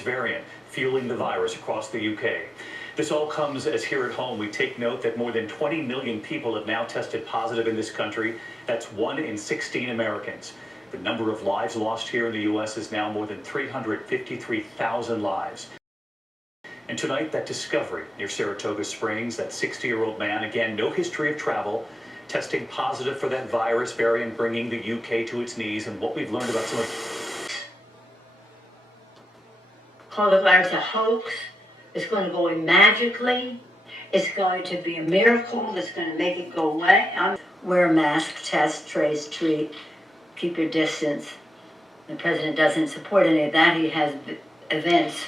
its variant, fueling the virus across the UK. This all comes as here at home we take note that more than 20 million people have now tested positive in this country. That's 1 in 16 Americans. The number of lives lost here in the U.S. is now more than 353,000 lives. And tonight, that discovery near Saratoga Springs, that 60-year-old man, again, no history of travel, testing positive for that virus variant, bringing the UK to its knees, and what we've learned about some of... Call the virus a hoax. It's going to go away magically. It's going to be a miracle that's going to make it go away. Wear a mask, test, trace, treat, keep your distance. The president doesn't support any of that. He has events.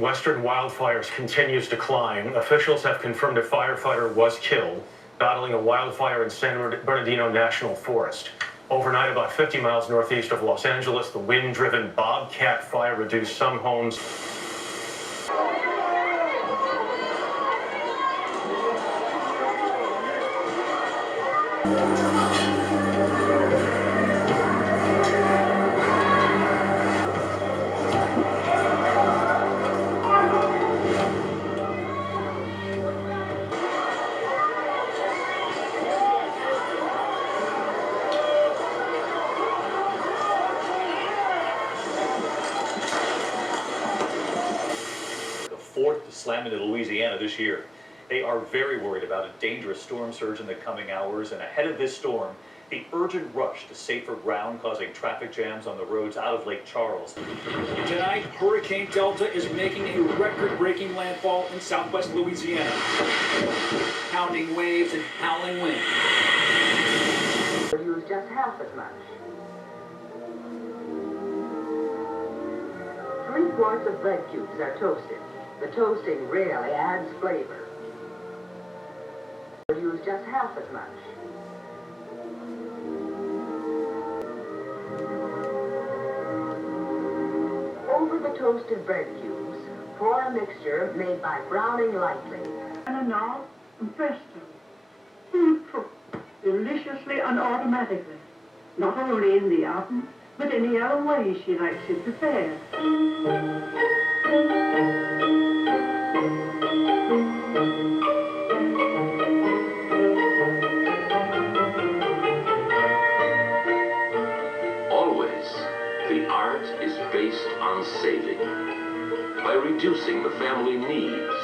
Western wildfires continues to climb. Officials have confirmed a firefighter was killed battling a wildfire in San Bernardino National Forest. Overnight, about 50 miles northeast of Los Angeles, the wind-driven Bobcat fire reduced some homes. Fourth to slam into Louisiana this year. They are very worried about a dangerous storm surge in the coming hours, and ahead of this storm, the urgent rush to safer ground causing traffic jams on the roads out of Lake Charles. Tonight, Hurricane Delta is making a record-breaking landfall in southwest Louisiana. Pounding waves and howling wind. Use just half as much. 3 quarts of bread cubes are toasted. The toasting really adds flavor. Use just half as much. Over the toasted bread cubes, pour a mixture made by browning lightly. And now, presto. Fruitful, deliciously and automatically. Not only in the oven, but any other way she likes it prepared. Always, the art is based on saving, by reducing the family needs,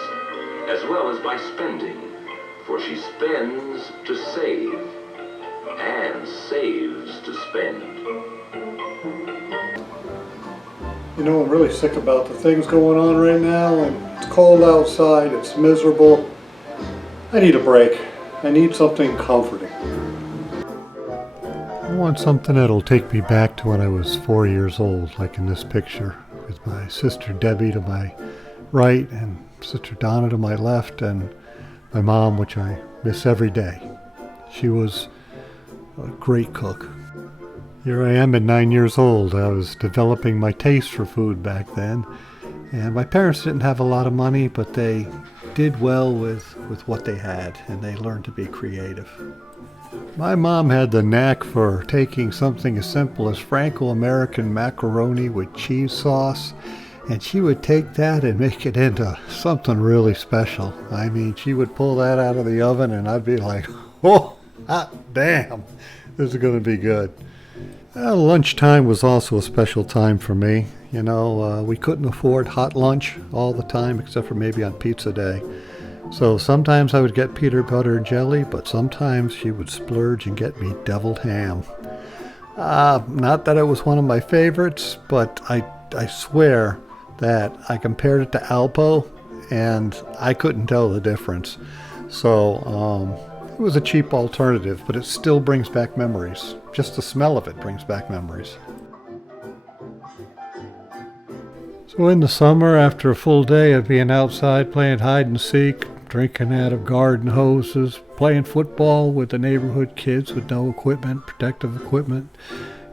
as well as by spending, for she spends to save, and saves to spend. You know, I'm really sick about the things going on right now, and it's cold outside, it's miserable. I need a break. I need something comforting. I want something that'll take me back to when I was 4 years old, like in this picture, with my sister Debbie to my right and sister Donna to my left, and my mom, which I miss every day. She was a great cook. Here I am at 9 years old. I was developing my taste for food back then, and my parents didn't have a lot of money, but they did well with what they had, and they learned to be creative. My mom had the knack for taking something as simple as Franco-American macaroni with cheese sauce, and she would take that and make it into something really special. I mean, she would pull that out of the oven, and I'd be like, oh, hot damn, this is going to be good. Lunchtime was also a special time for me. You know, we couldn't afford hot lunch all the time, except for maybe on pizza day. So sometimes I would get peanut butter and jelly, but sometimes she would splurge and get me deviled ham. Not that it was one of my favorites, but I swear that I compared it to Alpo, and I couldn't tell the difference. So it was a cheap alternative, but it still brings back memories. Just the smell of it brings back memories. So in the summer, after a full day of being outside playing hide and seek, drinking out of garden hoses, playing football with the neighborhood kids with no equipment, protective equipment,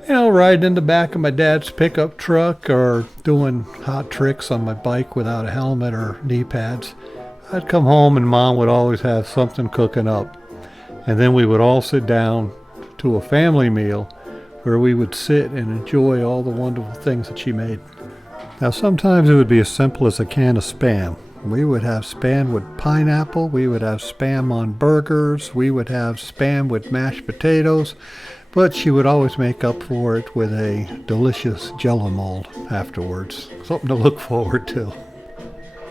you know, riding in the back of my dad's pickup truck or doing hot tricks on my bike without a helmet or knee pads, I'd come home and Mom would always have something cooking up. And then we would all sit down to a family meal where we would sit and enjoy all the wonderful things that she made. Now sometimes it would be as simple as a can of Spam. We would have Spam with pineapple, we would have Spam on burgers, we would have Spam with mashed potatoes, but she would always make up for it with a delicious Jell-O mold afterwards. Something to look forward to.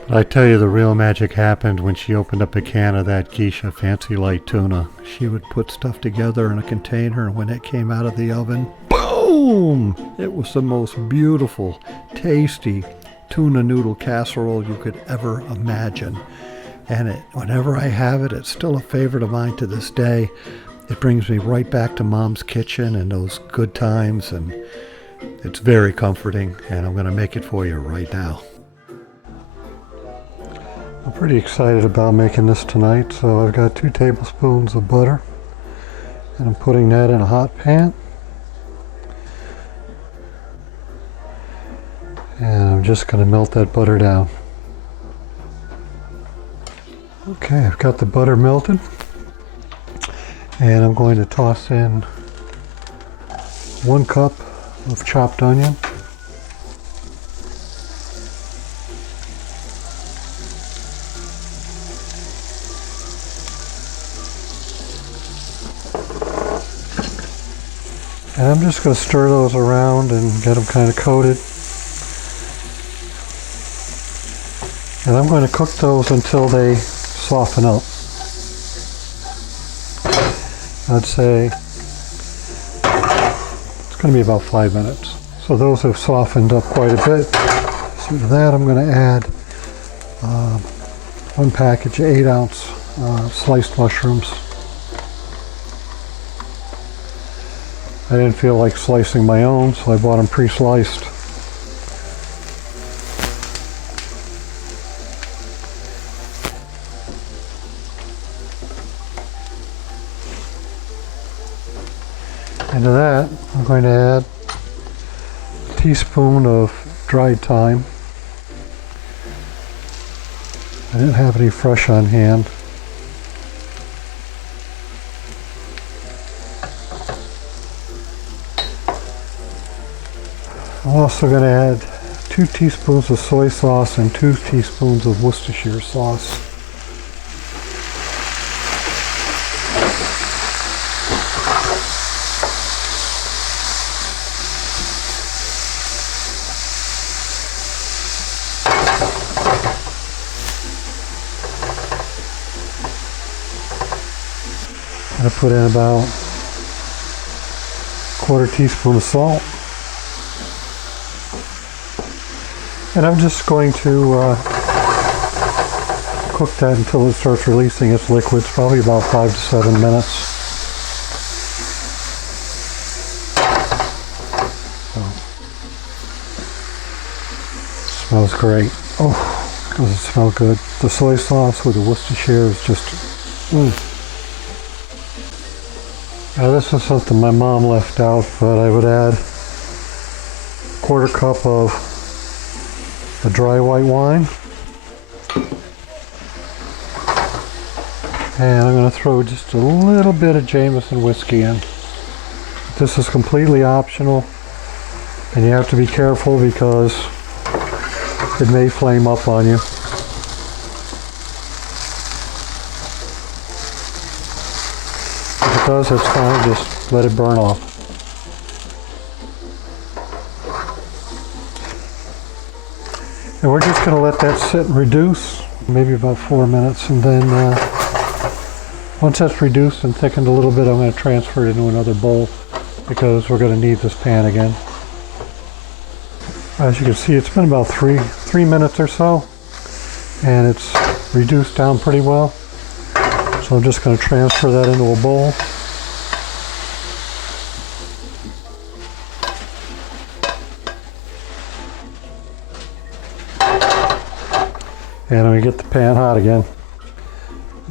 But I tell you, the real magic happened when she opened up a can of that Geisha Fancy Light tuna. She would put stuff together in a container, and when it came out of the oven, boom! It was the most beautiful, tasty tuna noodle casserole you could ever imagine. And whenever I have it, it's still a favorite of mine to this day. It brings me right back to Mom's kitchen and those good times, and it's very comforting, and I'm going to make it for you right now. I'm pretty excited about making this tonight, so I've got 2 tablespoons of butter, and I'm putting that in a hot pan. And I'm just going to melt that butter down. Okay, I've got the butter melted. And I'm going to toss in 1 cup of chopped onion. And I'm just going to stir those around and get them kind of coated. And I'm going to cook those until they soften up. I'd say it's going to be about 5 minutes. So those have softened up quite a bit. So to that I'm going to add 1 package of 8-ounce sliced mushrooms. I didn't feel like slicing my own, so I bought them pre-sliced. Into that, I'm going to add a teaspoon of dried thyme. I didn't have any fresh on hand. I'm also going to add 2 teaspoons of soy sauce and 2 teaspoons of Worcestershire sauce. I put in about 1/4 teaspoon of salt. And I'm just going to cook that until it starts releasing its liquids, probably about 5 to 7 minutes. So, it smells great. Oh, does it smell good. The soy sauce with the Worcestershire is just, Now this is something my mom left out, but I would add 1/4 cup of the dry white wine. And I'm going to throw just a little bit of Jameson whiskey in. This is completely optional, and you have to be careful because it may flame up on you. If it does, it's fine, just let it burn off. And we're just going to let that sit and reduce, maybe about 4 minutes, and then once that's reduced and thickened a little bit, I'm going to transfer it into another bowl because we're going to need this pan again. As you can see, it's been about three minutes or so, and it's reduced down pretty well. So I'm just going to transfer that into a bowl. And I'm going to get the pan hot again.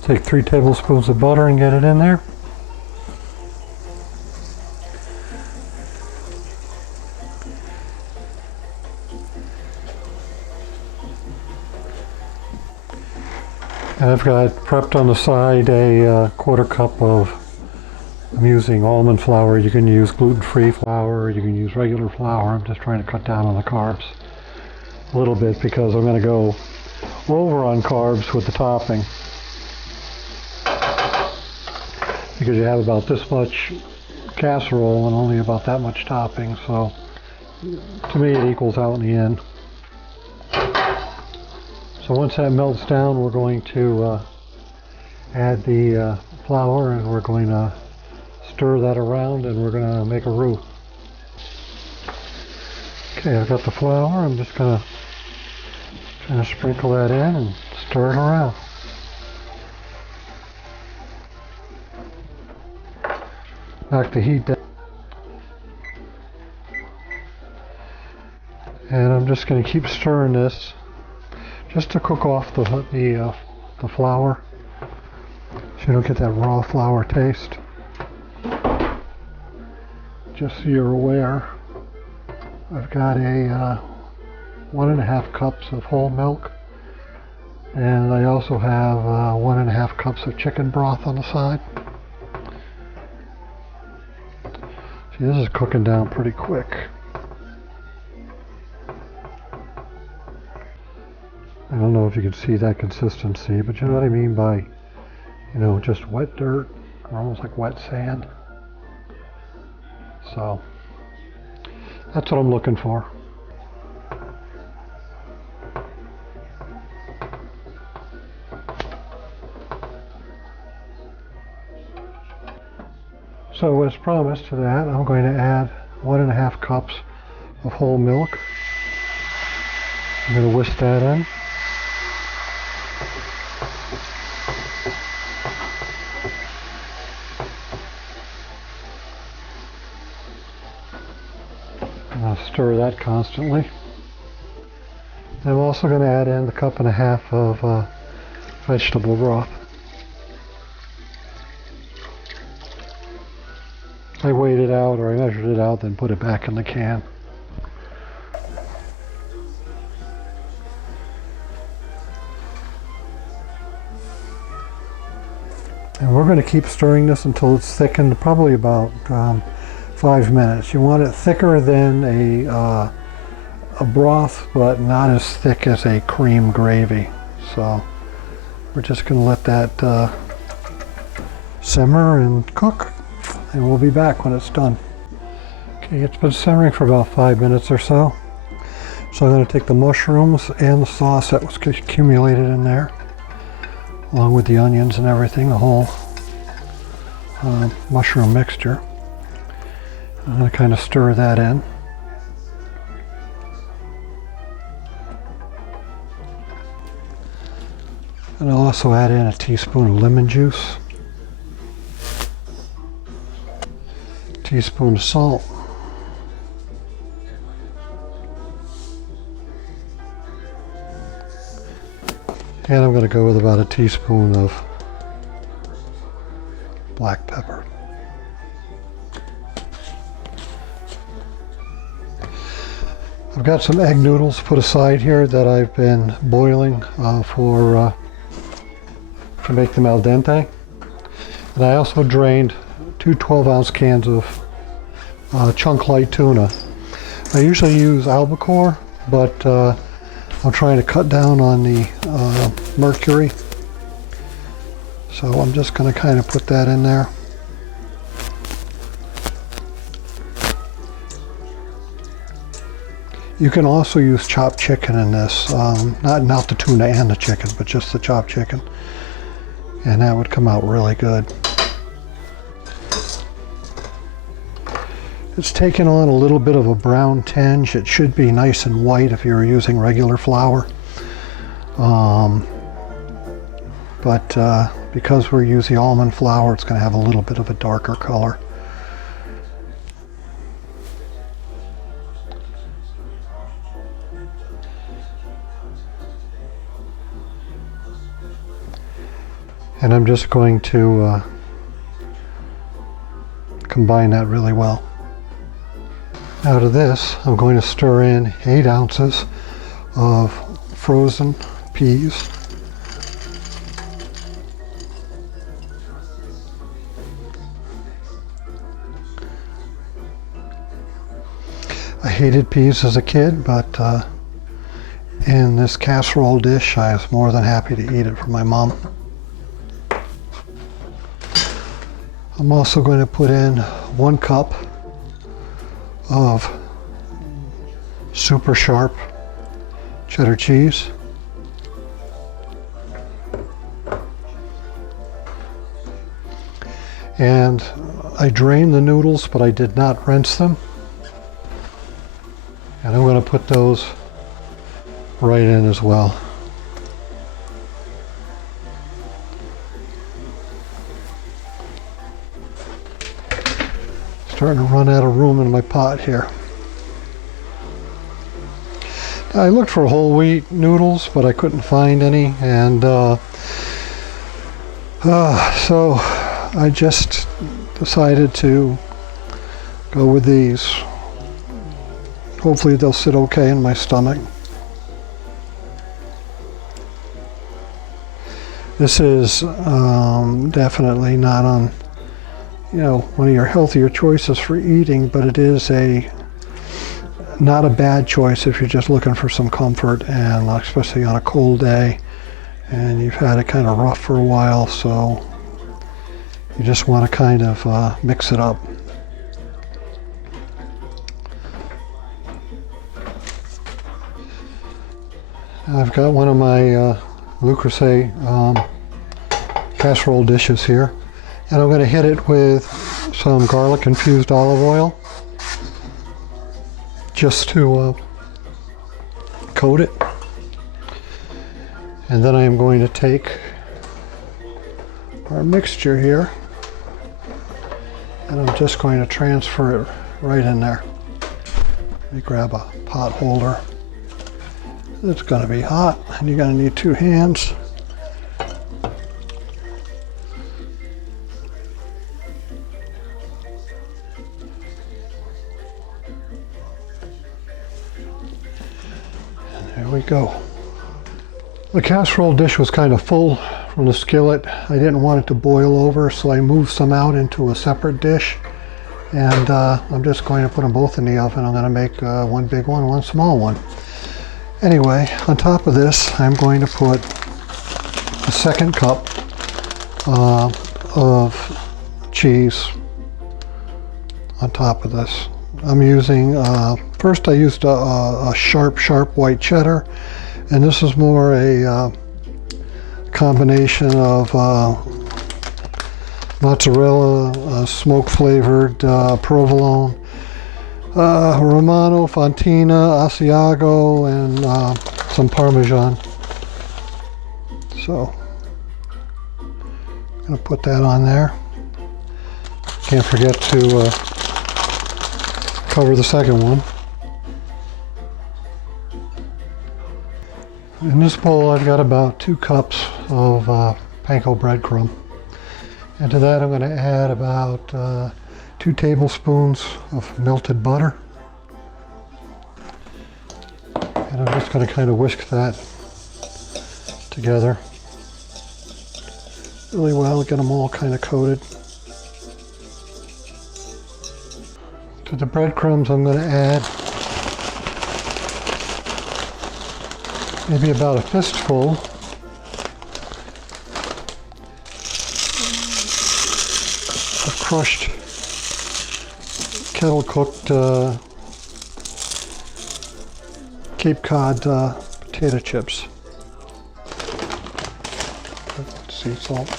Take 3 tablespoons of butter and get it in there. And I've got prepped on the side a 1/4 cup of, I'm using almond flour. You can use gluten-free flour, or you can use regular flour. I'm just trying to cut down on the carbs. a little bit because I'm going to go over on carbs with the topping. Because you have about this much casserole and only about that much topping, so to me it equals out in the end. So once that melts down, we're going to add the flour, and we're going to stir that around, and we're going to make a roux. Okay, I've got the flour. I'm just going to kind of sprinkle that in and stir it around. Knock the heat down. And I'm just going to keep stirring this just to cook off the flour, so you don't get that raw flour taste. Just so you're aware, I've got a 1.5 cups of whole milk, and I also have 1.5 cups of chicken broth on the side. See, this is cooking down pretty quick. I don't know if you can see that consistency, but you know what I mean by, you know, just wet dirt, or almost like wet sand. So that's what I'm looking for. So as promised to that, I'm going to add 1.5 cups of whole milk. I'm going to whisk that in. And I'll stir that constantly. I'm also going to add in the 1.5 cups of vegetable broth. I weighed it out, or I measured it out, then put it back in the can. And we're going to keep stirring this until it's thickened, probably about 5 minutes. You want it thicker than a broth, but not as thick as a cream gravy. So we're just going to let that simmer and cook, and we'll be back when it's done. Okay, it's been simmering for about 5 minutes or so. So I'm going to take the mushrooms and the sauce that was accumulated in there, along with the onions and everything, the whole mushroom mixture. I'm going to kind of stir that in. And I'll also add in a teaspoon of lemon juice, a teaspoon of salt, and I'm going to go with about a teaspoon of black pepper. I've got some egg noodles put aside here that I've been boiling to make them al dente. And I also drained 2 12-ounce cans of chunk light tuna. I usually use albacore, but I'm trying to cut down on the mercury. So I'm just going to kind of put that in there. You can also use chopped chicken in this, not the tuna and the chicken, but just the chopped chicken. And that would come out really good. It's taken on a little bit of a brown tinge. It should be nice and white if you're using regular flour. But because we're using almond flour, it's going to have a little bit of a darker color. And I'm just going to combine that really well. Out of this, I'm going to stir in 8 ounces of frozen peas. I hated peas as a kid, but in this casserole dish. I was more than happy to eat it for my mom. I'm also going to put in 1 cup of super sharp cheddar cheese. And I drained the noodles, but I did not rinse them. And I'm going to put those right in as well. Starting to run out of room in my pot here. Now, I looked for whole wheat noodles, but I couldn't find any, and so I just decided to go with these. Hopefully they'll sit okay in my stomach. This is definitely not on, one of your healthier choices for eating, but it is not a bad choice if you're just looking for some comfort, and especially on a cold day and you've had it kind of rough for a while, so you just want to kind of mix it up. I've got one of my Le Creuset casserole dishes here, and I'm going to hit it with some garlic infused olive oil just to coat it. And then I am going to take our mixture here, and I'm just going to transfer it right in there. Let me grab a pot holder. It's going to be hot, and you're going to need 2 hands. And there we go. The casserole dish was kind of full from the skillet. I didn't want it to boil over, so I moved some out into a separate dish. And I'm just going to put them both in the oven. I'm going to make one big one, one small one. Anyway, on top of this, I'm going to put a 2nd cup of cheese on top of this. I'm using, first I used a sharp white cheddar, and this is more a combination of mozzarella, smoke-flavored provolone, Romano, Fontina, Asiago, and some Parmesan. So, I'm going to put that on there. Can't forget to cover the second one. In this bowl, I've got about 2 cups of panko breadcrumb. And to that, I'm going to add about 2 tablespoons of melted butter. And I'm just going to kind of whisk that together really well, get them all kind of coated. To the breadcrumbs, I'm going to add maybe about a fistful of crushed kettle cooked Cape Cod potato chips. Sea salt.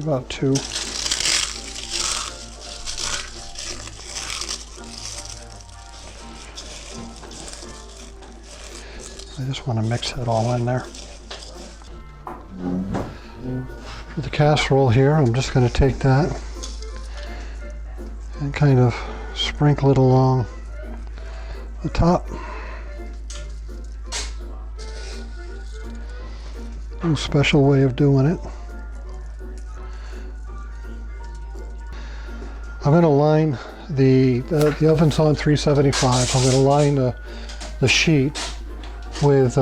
About 2. I just want to mix it all in there. For the casserole here, I'm just going to take that and kind of sprinkle it along the top. No special way of doing it. I'm going to line the oven's on 375. I'm going to line the sheet with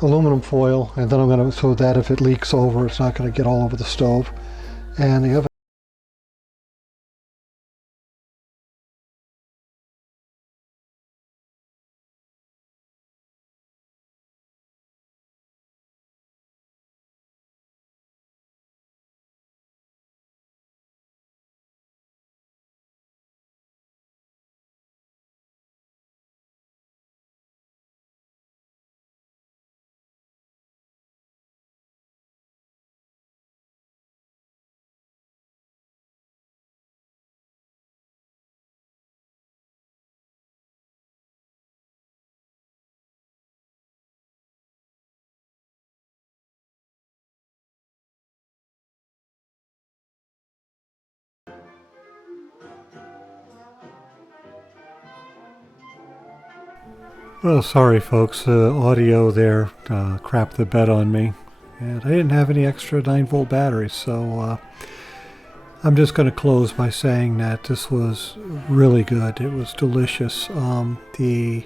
aluminum foil, and then I'm going to, so that if it leaks over, it's not going to get all over the stove. And the oven Well, sorry, folks. Audio there crapped the bed on me. And I didn't have any extra 9-volt batteries, so I'm just going to close by saying that this was really good. It was delicious. The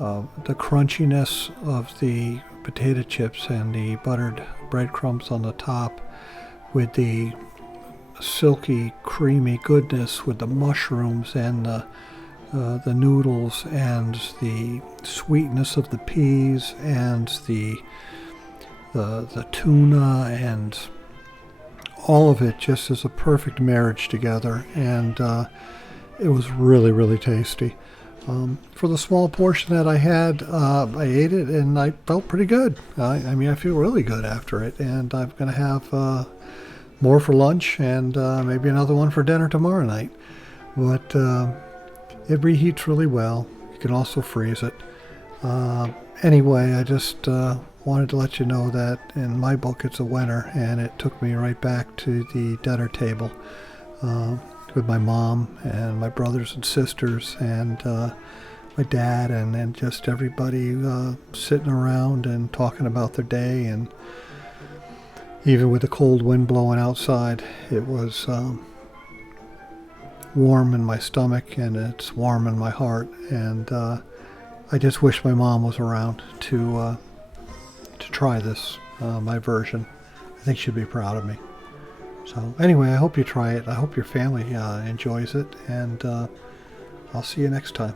crunchiness of the potato chips and the buttered breadcrumbs on the top with the silky, creamy goodness with the mushrooms and the noodles and the sweetness of the peas and the tuna, and all of it just is a perfect marriage together, and it was really, really tasty. For the small portion that I had, I ate it and I felt pretty good. I mean, I feel really good after it, and I'm going to have more for lunch and maybe another one for dinner tomorrow night. But it reheats really well. You can also freeze it. Anyway, I just wanted to let you know that in my book it's a winner, and it took me right back to the dinner table with my mom and my brothers and sisters and my dad and just everybody sitting around and talking about their day. And even with the cold wind blowing outside, it was warm in my stomach and it's warm in my heart. And I just wish my mom was around to try this, my version. I think she'd be proud of me. So anyway, I hope you try it. I hope your family enjoys it, and I'll see you next time.